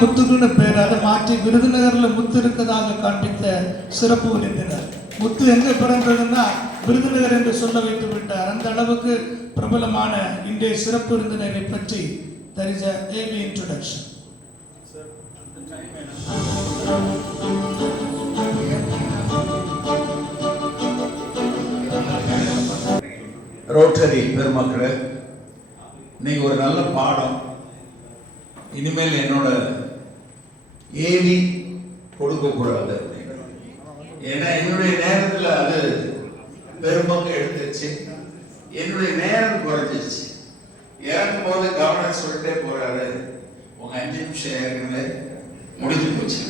முத்துக்குன்னு பேர், அதை மாற்றி விருதுநகர்ல முத்து இருக்கதாக காண்பித்த சிறப்பு விருந்தினர். முத்து எங்க பிறந்ததுன்னா விருதுநகர் என்று சொல்ல வைத்து விட்டார். அந்த அளவுக்கு பிரபலமான இன்றைய சிறப்பு விருந்தினரை பற்றி there is a AB introduction. Rotary பெருமக்களே, இன்னைக்கு ஒரு நல்ல பாடம். இனிமேல் என்னோட ஏவி கொடுக்கக்கூடாது. ஏன்னா என்னுடைய நேரத்தில் அது பெரும்பங்கு எடுத்துருச்சு, என்னுடைய நேரம் குறைஞ்சிருச்சு. இறக்கும் போது கவர்னர் சொல்லிட்டே போறாரு, உங்க 5 நிமிஷம் ஏற்கனவே முடிஞ்சு போச்சு.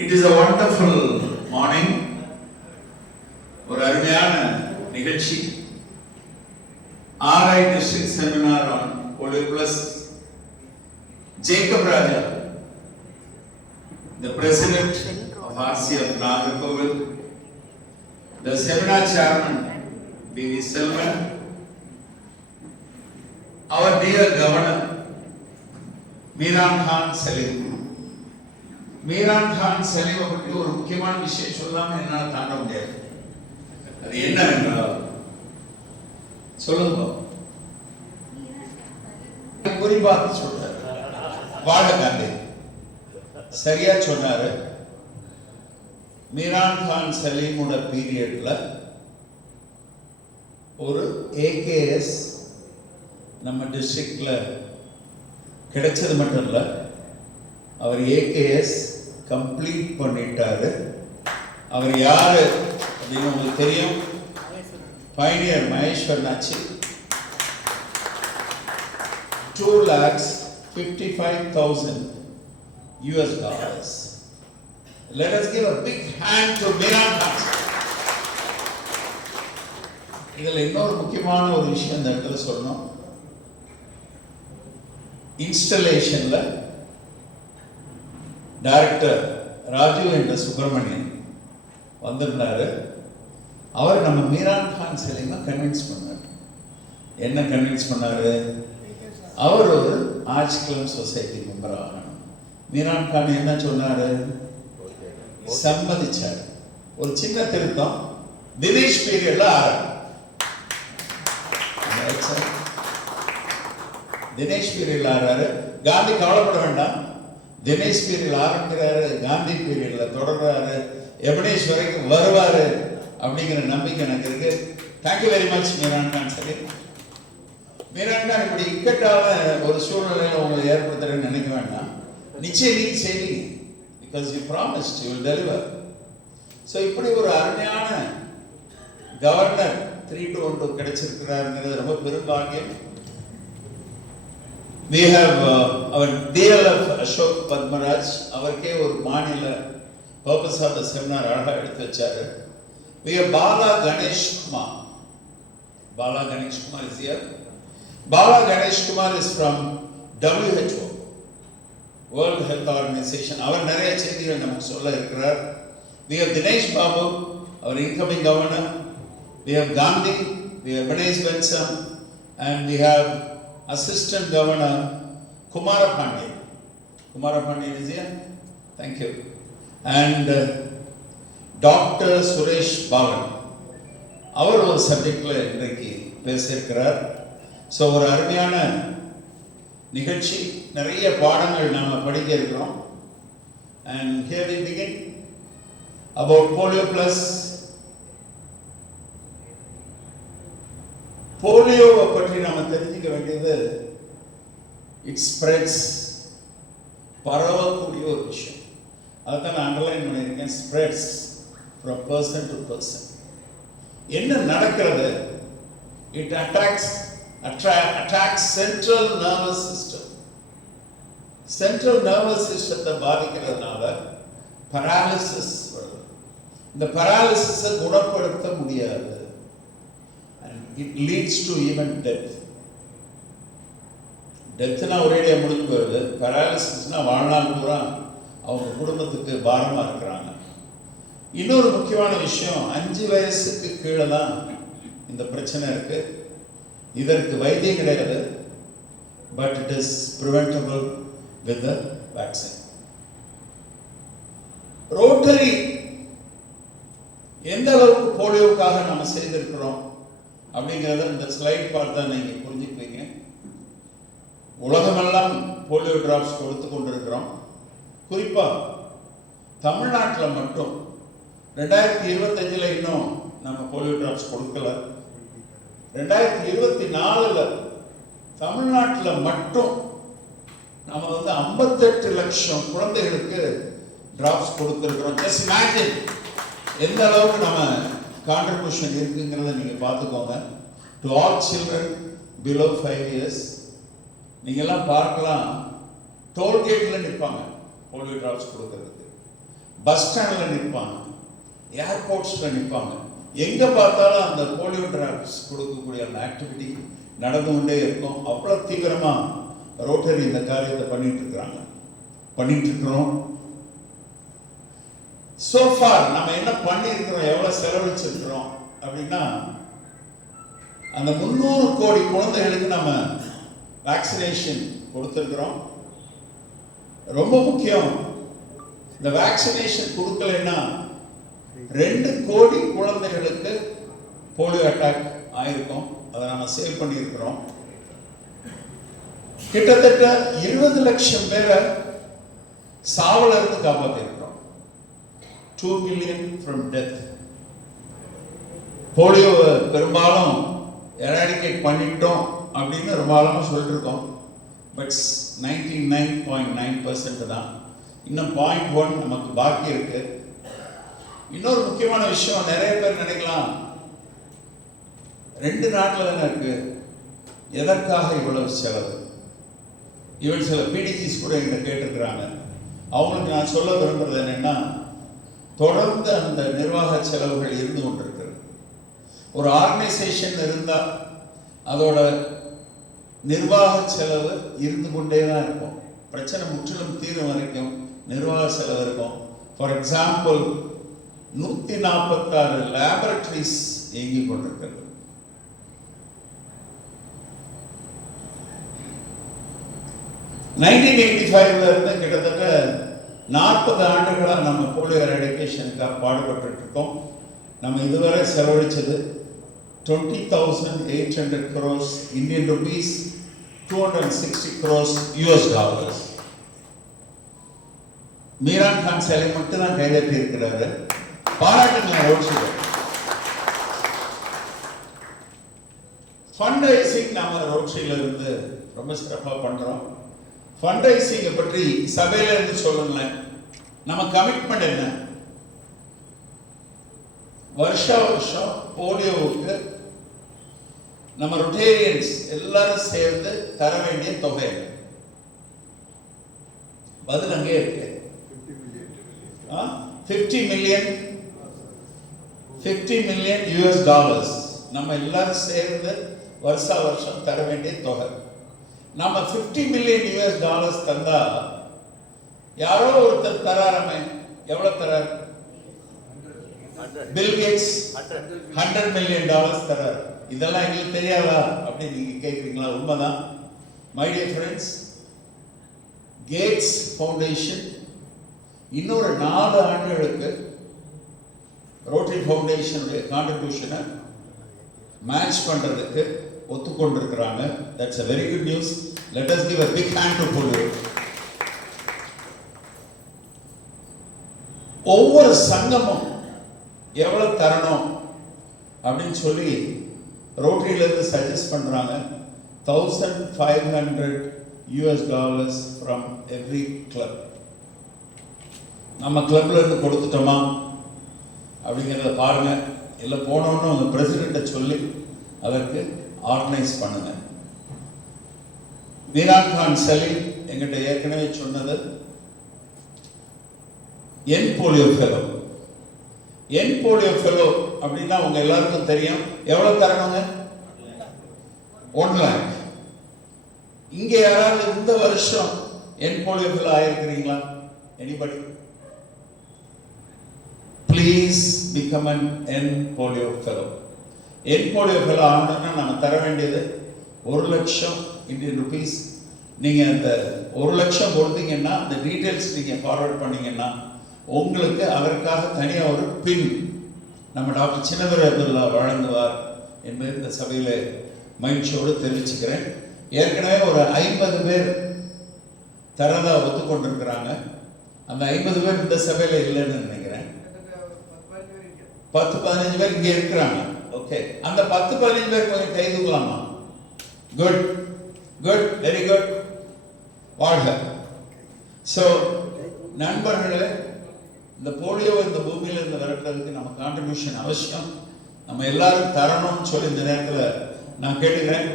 It is a wonderful morning. ஒரு அருமையான நிகழ்ச்சி. RI district seminar on Polio Plus. Jacob Raja, the president of RCF Nagarkovil, the seminar chairman B.V. Selvan, our dear governor Miran Khan Salim. Miran Khan Salim பற்றி ஒரு முக்கியமான விஷயம் சொல்லாம என்னால் தாண்ட முடியாது. அது என்ன என்றால் சொல்லுங்க. குறிப்பாக சொல்றாரு வாழகாந்தி சரியா சொன்னாரு. மீரான் கான் சலீமோட பீரியட்ல ஒரு AKS நம்ம டிஸ்ட்ரிக்ட்ல கிடைச்சது மட்டும் இல்ல, அவர் AKS கம்ப்ளீட் பண்ணிட்டாரு. அவர் யாரு அப்படின்னு உங்களுக்கு தெரியும், Pioneer மகேஸ்வரனாச்சி. $2,55,000 US. Let us give a big hand to Miran Khan. இதில் இன்னொரு முக்கியமான ஒரு விஷயம் இந்த இடத்துல சொல்லணும். இன்ஸ்டலேஷன்ல டைரக்டர் ராஜு என்ற சுப்பிரமணியன் வந்திருந்தாரு. அவர் நம்ம மீரான் கான் சலீமை கன்வின்ஸ் பண்ணார். என்ன கன்வின்ஸ் பண்ணாரு? அவர் ஒரு ஆர்ட்ஸ் கிளப் சொசைட்டி மெம்பர் ஆகணும். மீரான் கான் என்ன சொன்னாரு? சம்மதிச்சார். ஒரு சின்ன திருத்தம், தினேஷ் பீரியட்ல தினேஷ் பீரியட்ல ஆறாரு. காந்தி கவலைப்பட வேண்டாம், தினேஷ் பீரியட் ஆரம்பிக்கிறாரு, காந்தி பீரியட்ல தொடர்றாரு, எபனேஷ் வரைக்கும் வருவாரு அப்படிங்கிற நம்பிக்கை எனக்கு இருக்கு. Thank you very much Meeran Khan Salim. Meeran Khan இப்படி இக்கட்டான ஒரு சூழ்நிலையில உங்களை ஏற்படுத்துறேன்னு நினைக்க வேண்டாம். நிச்சயம் நீங்க செய்வீங்க. Because you promised you will deliver. So இப்படி ஒரு அருமையான கவர்னர் 3-1 கிடைச்சிருக்கிறாருங்கிறது ரொம்ப பெரும்பாகியம். We have our DLF Ashok Padmaraj, அவருக்கே ஒரு மாநில purpose of the seminar அழகா எடுத்து வச்சாரு. We have Bala Ganesh Kumar. Bala Ganesh Kumar is here. Bala Ganesh Kumar is from WHO, World Health Organization. அவர் நிறைய செய்திகள் நமக்கு சொல்ல இருக்கிறார். We have Dinesh Babu, our incoming governor. We have Gandhi, we have Ganesh Benson, and we have Assistant Governor Kumara Pandey. Kumara Pandey is here. Thank you. And Dr. Suresh Bhavan. அவர் ஒரு சப்ஜெக்ட்ல இன்றைக்கு பேசியிருக்கிறார். So ஒரு அருமையான நிகழ்ச்சி, நிறைய பாடங்கள் நாம் படிக்க இருக்கிறோம். And here we begin about Polio Plus. போலியோவை பற்றி நாம தெரிஞ்சுக்க வேண்டியது, இட் ஸ்ப்ரெட்ஸ், பரவக்கூடிய ஒரு விஷயம். அதான் நான் அண்டர்லைன் பண்ணியிருக்கேன், spreads from person to person. என்ன நடக்கிறது? It attacks central nervous system. Central nervous சிஸ்டத்தை பாதிக்கிறதுனால பராலிசிஸ் வருது. இந்த பராலிசிஸை குணப்படுத்த முடியாது. It leads to even death. டெத்னா ஒரேடியா முடிஞ்சு போயிடுது. பராலிசிஸ்னா வாழ்நாள் பூரா அவங்க குடும்பத்துக்கு பாரமா இருக்கிறாங்க. இன்னொரு முக்கியமான விஷயம், 5 வயசுக்கு கீழே தான் இந்த பிரச்சனை இருக்கு. இதற்கு வைத்தியம் கிடையாது. but it is preventable with the vaccine. Rotary எந்த அளவுக்கு போலியோவுக்காக நம்ம செய்திருக்கிறோம் அப்படிங்கிறத இந்த ஸ்லைட் பார்த்தா நீங்க புரிஞ்சுக்குவீங்க. உலகமெல்லாம் போலியோ டிராப்ஸ் கொடுத்து கொண்டிருக்கிறோம். குறிப்பா தமிழ்நாட்டில் மட்டும் 2025 இன்னும் நம்ம போலியோ டிராப்ஸ் கொடுக்கல. 2024 தமிழ்நாட்டில் மட்டும் நம்ம 58 லட்சம் குழந்தைகளுக்கு டிராப்ஸ் கொடுத்துருக்கிறோம். ஜஸ்ட் இமேஜின் எந்த அளவுக்கு நம்ம கான்ட்ரிபியூஷன் இருக்குங்கிறத நீங்க பார்த்துக்கோங்க. To all children below 5 years. நீங்க எல்லாம் பார்க்கலாம், டோல்கேட்ல நிற்பாங்க போலியோ டிராப்ஸ் கொடுக்கறதுக்கு, பஸ் ஸ்டாண்ட்ல நிற்பாங்க, ஏர்போர்ட்ஸ்ல நிற்பாங்க. எங்க பார்த்தாலும் அந்த போலியோ டிராப்ஸ் கொடுக்கக்கூடிய அந்த ஆக்டிவிட்டி நடந்து கொண்டே இருக்கும். அவ்வளவு தீவிரமா ரோட்டரி இந்த காரியத்தை பண்ணிட்டு இருக்கிறோம். So far நம்ம என்ன பண்ணியிருக்கிறோம், எவ்வளவு செலவழிச்சிருக்கிறோம் அப்படின்னா, அந்த 300 கோடி குழந்தைகளுக்கு நம்ம வேக்சினேஷன் கொடுத்திருக்கிறோம். ரொம்ப முக்கியம், இந்த வேக்சினேஷன் கொடுக்கலைன்னா 2 கோடி குழந்தைகளுக்கு போலியோ அட்டாக் ஆயிருக்கும். அதை நம்ம சேவ் பண்ணியிருக்கிறோம். கிட்டத்தட்ட 20 லட்சம் பேரை சாவல இருந்து காப்பாற்றிருக்கிறோம். 2 million from death. போலியோ பெரும்பாலும் எராடிகேட் பண்ணிட்டோம் அப்படின்னு ரொம்ப ஆழமா சொல்லிட்டு இருக்கோம். பட் 99.9% தான். இன்னும் 0.1 நமக்கு பாக்கி இருக்கு. இன்னொரு முக்கியமான விஷயம், நிறைய பேர் நினைக்கலாம் 2 நாட்டில் தானே இருக்கு, எதற்காக இவ்வளவு செலவு? இவன் சில பிடிஜிஸ் கூட எங்கிட்ட கேட்டிருக்கிறாங்க. அவங்களுக்கு நான் சொல்ல விரும்புறது என்னன்னா, தொடர்ந்து அந்த நிர்வாக செலவுகள் இருந்து கொண்டிருக்கிறது. ஒரு ஆர்கனைசேஷன் இருந்தால் அதோட நிர்வாக செலவு இருந்து கொண்டே தான் இருக்கும். பிரச்சனை முற்றிலும் தீரும் வரைக்கும் நிர்வாக செலவு இருக்கும். ஃபார் எக்ஸாம்பிள் 146 லேபரட்டரிஸ் இயங்கிக் கொண்டிருக்கிறது. இருந்து கிட்டத்தட்ட 40 ஆண்டுகளாக நம்ம போலியோ எராடிகேஷனுக்காக பாடுபட்டு இருக்கோம். நம்ம இதுவரை செலவழிச்சது 20,800 crores Indian rupees, 260 crores US dollars. Meeran Khan சேலை மட்டும் தான் கைதட்டி இருக்கிறாரு. பாராட்டுங்களா ரோட்ஷோ. ஃபண்ட் ரைசிங் நம்ம ரோட்ஷோல இருந்து ரொம்ப சிறப்பாக பண்றோம். ஃபண்ட் ரைசிங்கை பற்றி சபையில இருந்து சொல்லுங்களேன். நம்ம கமிட்மெண்ட் என்ன? வருஷம் போலியோவுக்கு நம்ம ரொட்டேரியன்ஸ் எல்லாரும் சேர்ந்து தர வேண்டிய தொகை பதில் அங்கே இருக்கு. 50 million US dollars நம்ம எல்லாரும் சேர்ந்து வருஷம் தர வேண்டிய தொகை. நம்ம 50 million US dollars தந்தா யாரோ ஒருத்தர் தராரமே, எவ்வளவு தரார்? பில் கேட்ஸ் 100 million dollars தரார். இதெல்லாம் எங்களுக்கு தெரியாதா அப்படின்னு நீங்க கேட்குறீங்களா? உண்மைதான். My dear friends, Gates foundation இன்னொரு 4 ஆண்டுகளுக்கு ரோட்டரி ஃபவுண்டேஷனுடைய கான்ட்ரிபியூஷனை மேட்ச் பண்றதுக்கு ஒத்துக்கொண்டிருக்கிறாங்க. That's a very good news. Let us give a big hand to polio. ஒவ்வொரு சங்கமும் எவ்வளவு தரணும் அப்படின்னு சொல்லி ரோட்டரியில இருந்து சஜஸ்ட் பண்றாங்க. $1,500 US from every club. நம்ம கிளப்ல இருந்து கொடுத்துட்டோமா அப்படிங்கிறத பாருங்க. இல்லை போனோன்னு உங்க பிரசிடென்ட்டை சொல்லி அதற்கு ஆர்கனைஸ் பண்ணுங்க. மீரான் கான் சலீம் எங்கிட்ட ஏற்கனவே சொன்னது என் polio fellow. End polio fellow அப்படின்னா உங்க எல்லாருக்கும் தெரியும். எவ்வளவு தரணுங்க? 1 lakh. இங்க யாராவது இந்த வருஷம் என் போலியோ ஃபெலோ ஆயிருக்கிறீங்களா? Anybody? Please become an end polio fellow. End polio fellow ஆகணும்னா நம்ம தர வேண்டியது 1 லட்சம் இந்தியன் ருபீஸ் நீங்க அந்த 1 லட்சம் கொடுத்தீங்கன்னா அந்த டீடைல்ஸ் நீங்க ஃபார்வர்ட் பண்ணீங்கன்னா உங்களுக்கு அதற்காக தனியா ஒரு பின் நம்ம டாக்டர் சின்னதுரை அப்துல்லா வழங்குவார் என்பதை இந்த சபையில மகிழ்ச்சியோடு தெரிவிச்சுக்கிறேன். ஏற்கனவே ஒரு 50 பேர் தரதா ஒத்துக்கொண்டிருக்கிறாங்க. அந்த 50 பேர் இந்த சபையில இல்லைன்னு நினைக்கிறேன். 10-15 பேர் இங்க இருக்கிறாங்க. ஓகே, அந்த 10-15 பேர் கொஞ்சம் கை தூக்கலாமா? குட் குட், வெரி குட், வாழ்க. ஸோ நண்பர்களே, இந்த போலியோ இந்த பூமியில இருந்து விரட்டுறதுக்கு நம்ம கான்ட்ரிபியூஷன் அவசியம். நம்ம எல்லாரும் தரணும்னு சொல்லி இந்த நேரத்தில் நான் கேட்டுக்கிறேன்.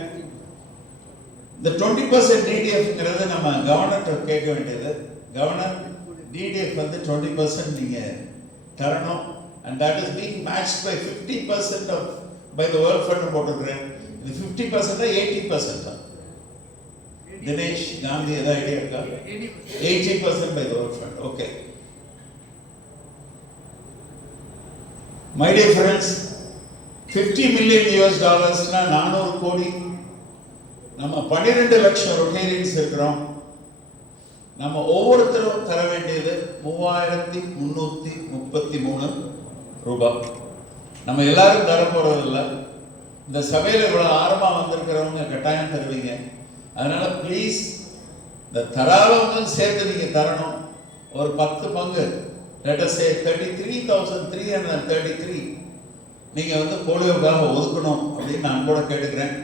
இந்த 20% டிடிஎஃப்ங்கிறது நம்ம கவர்னர்கிட்ட கேட்க வேண்டியது. கவர்னர், டிடிஎஃப் வந்து 20% நீங்க தரணும். And that is being matched by 50% of by the World Fund போட்டுக்கிறேன். இது 50% 80%. தினேஷ் காந்தி ஏதாவது ஐடியா இருக்கா? 80% by the World Fund. Okay. My dear friends, $50 million னா 400 கோடி. நம்ம 12 லட்சம் ரொட்டேரியன்ஸ் இருக்கிறோம். நம்ம ஒவ்வொருத்தரும் தர வேண்டியது 3333 ரூபாய். நம்ம எல்லாரும் தர போறது இல்லை. இந்த சபையில் இவ்வளவு ஆர்வமா வந்திருக்கிறவங்க கட்டாயம் தருவீங்க. அதனால ப்ளீஸ் இந்த தராதவங்களும் சேர்த்து நீங்க தரணும். ஒரு 10 பங்கு, let us say 33,333 நீங்க வந்து போலியோக்காக ஒதுக்கணும் அப்படின்னு நான் கூட கேட்டுக்கிறேன்.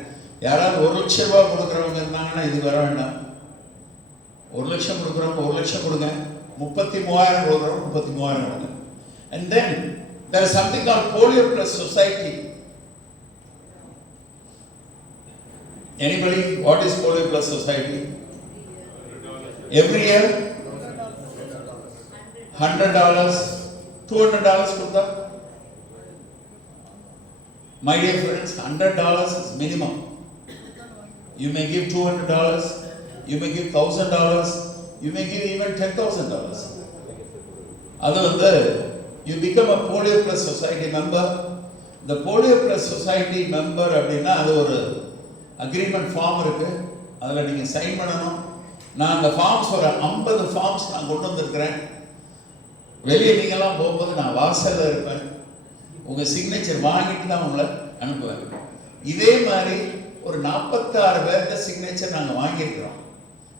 யாராவது 1 லட்சம் ரூபாய் கொடுக்குறவங்க இருந்தாங்கன்னா இது வர வேண்டாம். 1 லட்சம் கொடுக்குறவங்க 1 லட்சம் கொடுங்க, 33,000 கொடுக்குறவங்க 33,000 கொடுங்க. And then there is something called Polio Plus Society. Anybody, what is Polio Plus Society? Every year $100, $200 கொடுத்தா? My dear friends, $100 is minimum. You may give $200, you may give $1,000, you may give even $10,000. அது வந்து you become a Polio Plus Society member. The Polio Plus Society member அப்படின்னா அது ஒரு agreement form இருக்கு, அதில் நீங்கள் sign பண்ணணும். நான் அந்த ஃபார்ம்ஸ் ஒரு 50 ஃபார்ம்ஸ் நான் கொண்டு வந்திருக்கிறேன். வெளியே நீங்கள்லாம் போகும்போது நான் வாசலில் இருப்பேன். உங்கள் சிக்னேச்சர் வாங்கிட்டு தான் உங்களை அனுப்புவேன். இதே மாதிரி ஒரு 46 பேர்கிட்ட சிக்னேச்சர் நாங்கள் வாங்கியிருக்கிறோம்.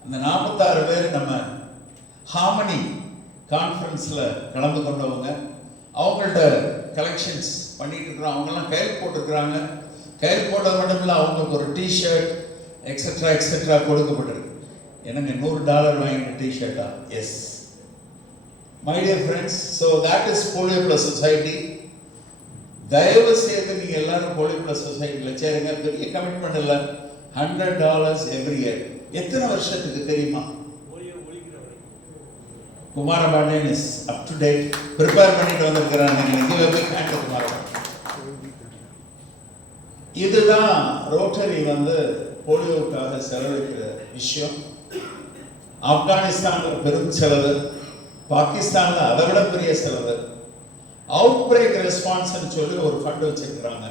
அந்த 46 பேர் நம்ம ஹார்மனி கான்ஃபரன்ஸில் கலந்து கொண்டவங்க. அவங்கள்ட்ட கலெக்ஷன்ஸ் பண்ணிட்டு இருக்கிறோம். அவங்கெல்லாம் கையில் போட்டிருக்கிறாங்க. கையில் போட்டது மட்டும் இல்லை, அவங்களுக்கு ஒரு டிஷர்ட் எக்ஸெட்ரா எக்ஸெட்ரா கொடுக்கப்பட்டிருக்கு. எனக்கு $100 வாங்கிட்ட டிஷர்ட்டா? Yes. My dear friends, so that is polio plus society. தயவு செய்து நீங்க எல்லாரும் போலியோ பிளஸ் சொசைட்டியில் சேருங்க. பெரிய கமிட்மெண்ட் இல்லை, $100 எவ்ரி இயர். எத்தனை வருஷத்துக்கு தெரியுமா? Kumarapandiyan is up to date, prepare பண்ணிட்டு வந்திருக்கிறாங்க. இதுதான் ரோட்டரி வந்து போலியோவுக்காக செலவழிக்கிற விஷயம். ஆப்கானிஸ்தானில் பெரும் செலவு, பாகிஸ்தானில் அதை விட பெரிய செலவு. அவுட் பிரேக் ரெஸ்பான்ஸ் சொல்லி ஒரு ஃபண்ட் வச்சிருக்கிறாங்க.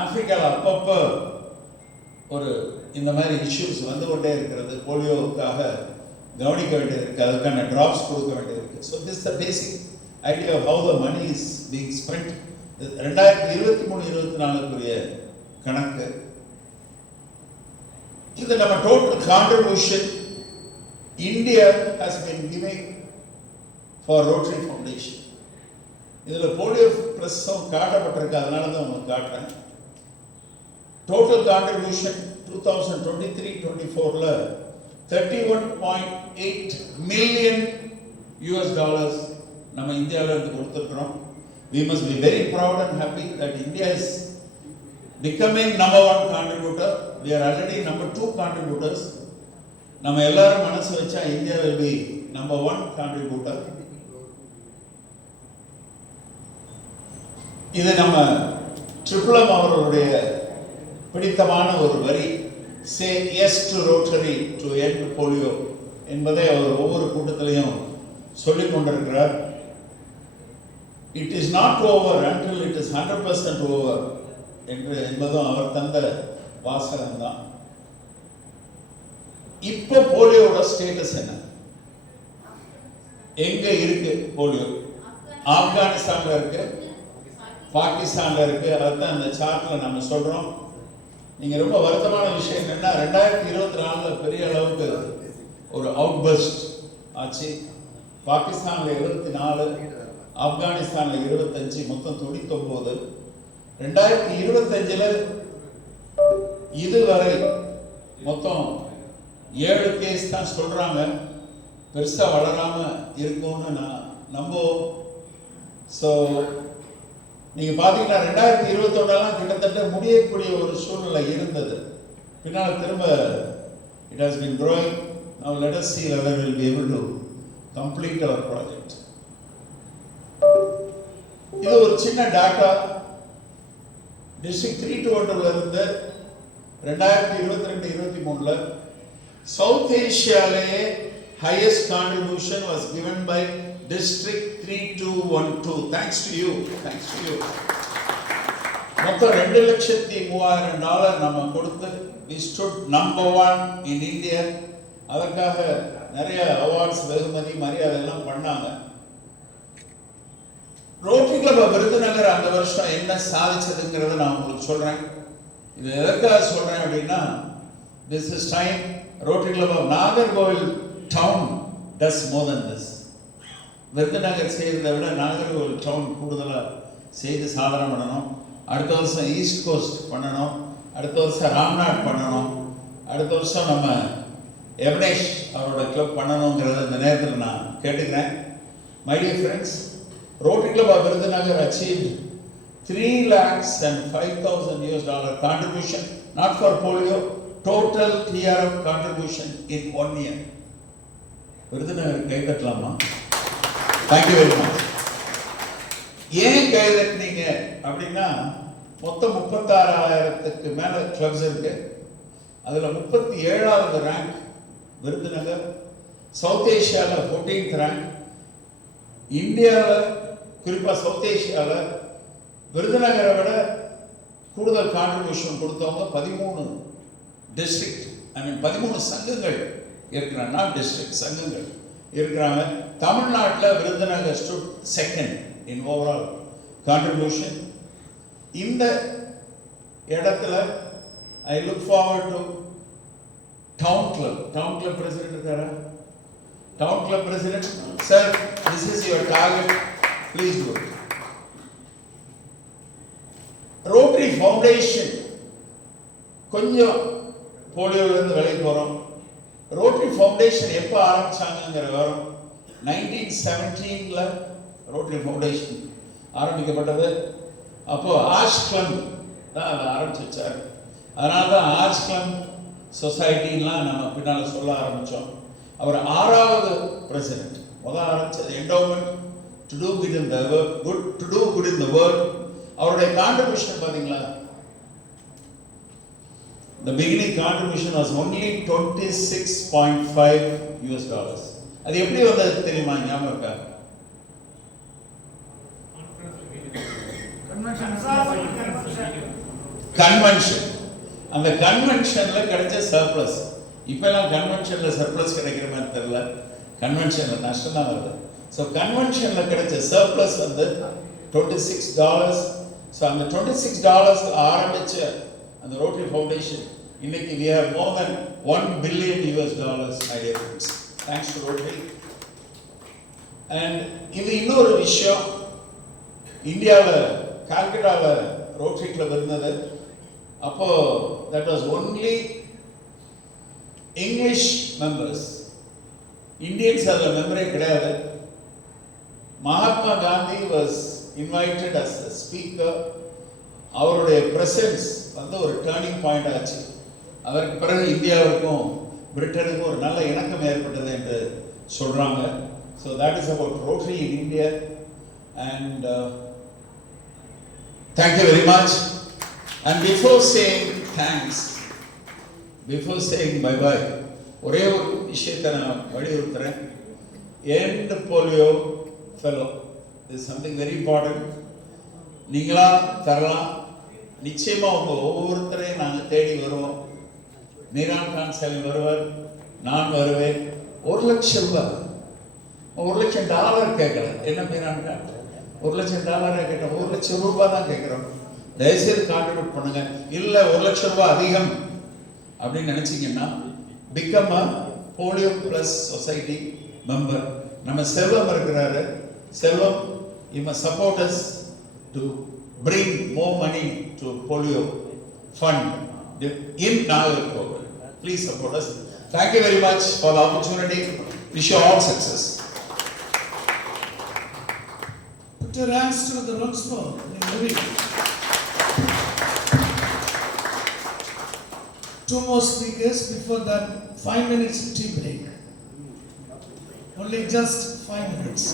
ஆப்பிரிக்காவில் அப்பப்போ ஒரு இந்த மாதிரி இஷ்யூஸ் வந்து கொண்டே இருக்கிறது. போலியோவுக்காக கவனிக்க வேண்டியது இருக்கு, அதுக்கான டிராப்ஸ் கொடுக்க வேண்டியது இருக்கு. So this the basic idea of how the money is being spent. 2023-24 கணக்கு. இது நம்ம total contribution India has been giving for Rotary Foundation. இதில் போலியோ ப்ளஸும் காட்டப்பட்டிருக்கு, அதனால தான் உங்களுக்கு காட்டுறேன். டோட்டல் கான்ட்ரிபியூஷன் 2023-24 $31.8 million நம்ம இந்தியாவில் இருந்து கொடுத்துருக்கிறோம். We must be very proud and happy that India is becoming number 1 contributor. We are already number 2 contributors. நம்ம எல்லாரும் மனசு வச்சா India will be number 1 contributor. இது நம்ம ட்ரிபிளம் அவர்களுடைய பிடித்தமான ஒரு வரி, say yes to Rotary to end polio என்பதை அவர் ஒவ்வொரு கூட்டத்திலையும் சொல்லிக் கொண்டிருக்கிறார். It is not over until it is 100% over என்பதும் அவர் தந்த வாசகம் தான். இப்போ போலியோட ஸ்டேட்டஸ் என்ன? எங்க இருக்கு போலியோ? ஆப்கானிஸ்தான்ல இருக்கு, பாகிஸ்தான்ல இருக்கு. அதுதான் இந்த சார்ட்ல நம்ம சொல்றோம். நீங்க ரொம்ப வருத்தமான விஷயம் என்னன்னா 2024 பெரிய அளவுக்கு ஒரு அவுட் பர்ஸ்ட் ஆச்சு. பாகிஸ்தான்ல 24, ஆப்கானிஸ்தான்ல 25, மொத்தம் 99. 2025 இதுவரை மொத்தம் 7 கேஸ் தான் சொல்றாங்க. பெருசா வளராம இருக்கும்னு நான் நம்புவோம். ஸோ நீங்க பாத்தீங்கன்னா 2021 கிட்டத்தட்ட முடியக்கூடிய ஒரு சூழ்நிலை இருந்தது. பின்னால் திரும்ப it has been growing. Now let us see whether we will be able to complete our project. இது ஒரு சின்ன டாட்டா. டிஸ்ட்ரிக்ட் 320 இருந்து 2022-23 south ஏசியாலேயே highest contribution was given by district 3212. Thanks to you. மொத்தம் $2,03,000 நம்ம கொடுத்து we stood number 1 in India. அதற்காக நிறைய awards, வெகுமதி, மரியாதை எல்லாம் பண்ணாங்க. ரோட்டரி கிளப் விருதுநகர் அந்த வருஷம் என்ன சாதிச்சதுங்கிறத நான் உங்களுக்கு சொல்றேன். இது எதற்காக சொல்றேன் அப்படின்னா, this is time Rotary Club of Nagarcoil town does more than this. Virudhunagar செய்யறதை விட நாகர்கோவில் டவுன் கூடுதலா செய்து சாதனை பண்ணணும். அடுத்த வருஷம் ஈஸ்ட் கோஸ்ட் பண்ணணும், அடுத்த வருஷம் ராம்நாட் பண்ணணும், அடுத்த வருஷம் நம்ம எவனேஷ் அவரோட கிளப் பண்ணணுங்கிறத இந்த நேரத்தில் நான் கேட்டுக்கிறேன். My dear friends, Rotary Club of Virudunagar achieved $3,05,000 contribution, not for polio, total TRF contribution in 1 year. Virudhunagar கைதட்டலாமா? Thank you very much. ஏன் கைதட்டினீங்க அப்படின்னா, மொத்தம் 36,000க்கு மேல கிளப்ஸ் இருக்கு. அதுல 37வது ரேங்க் விருதுநகர், சவுத் ஏசியால 14th ரேங்க். இந்தியாவில் குறிப்பா சவுத் ஏசியாவில் விருதுநகரை விட கூடுதல் கான்ட்ரிபியூஷன் கொடுத்தவங்க 13 டிஸ்ட்ரிக்ட், 13 சங்கங்கள் இருக்கிறாங்க, நாட் டிஸ்ட்ரிக்ட், சங்கங்கள் இருக்கிறாங்க. தமிழ்நாட்டில் Virudhunagar stood second in overall contribution. இந்த இடத்துல I look forward to town club president இருக்காரா? Town Club President, sir, this is your target, please do it. Rotary Foundation, கொஞ்சம் போலியோவிலிருந்து விலைக்கு வரும். ரோட்டரி ஃபவுண்டேஷன் எப்போ ஆரம்பிச்சாங்கிற வரும் 1917 ரோட்டரி ஃபவுண்டேஷன் ஆரம்பிக்கப்பட்டது. அப்போ ஆர்ச் கிளப் தான் அதை ஆரம்பிச்சு வச்சார். அதனால தான் ஆர்ச் கிளப் சொசைட்டின்லாம் நம்ம பின்னால் சொல்ல ஆரம்பித்தோம். அவர் 6வது பிரசிடென்ட். முதல் ஆரம்பிச்சது endowment to do good in the world. அவருடைய கான்ட்ரிபியூஷன் பாத்தீங்களா? The beginning contribution was only $26.5. அது எப்படி வந்தது தெரியுமா? ஞாபகம் இருக்கா? கன்வென்ஷன். அந்த கன்வென்ஷன்ல கிடைச்ச சர்ப்ளஸ். இப்பெல்லாம் கன்வென்ஷன்ல சர்ப்ளஸ் கிடைக்கிற மாதிரி தெரியல, கன்வென்ஷன்ல நஷ்டம் தான் வருது. ஸோ கன்வென்ஷன்ல கிடைச்ச சர்ப்ளஸ் வந்து $26. ஸோ அந்த $26 ஆரம்பிச்ச அந்த ரோட்டரி ஃபவுண்டேஷன் இன்னைக்கு we have more than $1 billion, my dear friends, thanks to Rotary. And இது இன்னொரு விஷயம், இந்தியாவில் கால்கட்டாவில் ரோட்டரி கிளப் இருந்தது. அப்போ that was only English members, Indians அதில் மெம்பரே கிடையாது. Mahatma Gandhi was invited as a speaker. அவருடைய பிரசன்ஸ் வந்து ஒரு டேர்னிங் பாயிண்ட் ஆச்சு. அதற்கு பிறகு இந்தியாவுக்கும் பிரிட்டனுக்கும் ஒரு நல்ல இணக்கம் ஏற்பட்டது என்று சொல்றாங்க. So that is about Rotary in India. And thank you very much. And before saying thanks, before saying bye bye, ஒரே ஒரு விஷயத்தை நான் வலியுறுத்துறேன். End polio fellow is something very important. நீங்களா தரலாம், நிச்சயமா உங்க ஒவ்வொருத்தரையும் நாங்கள் தேடி வருவோம். மீரான் கான் சாமி வருவார், நான் வருவேன். $1,00,000 $1,00,000 கேட்கல. என்ன மீனாங்க $1,00,000 கேட்டோம், $1,00,000 தான் கேட்கிறோம். தயவுசெய்து கான்ட்ரிபியூட் பண்ணுங்க. இல்ல $1,00,000 அதிகம் அப்படின்னு நினைச்சீங்கன்னா become a polio plus society member. நம்ம செல்வம் இருக்கிறாரு. செல்வம், you must support us to bring more money to polio fund in Nagarkoil. Please support us. Thank you very much for the opportunity. Wish you all success. Put your hands to the Lord's floor. Two more speakers before that 5 minutes tea break. Only just 5 minutes.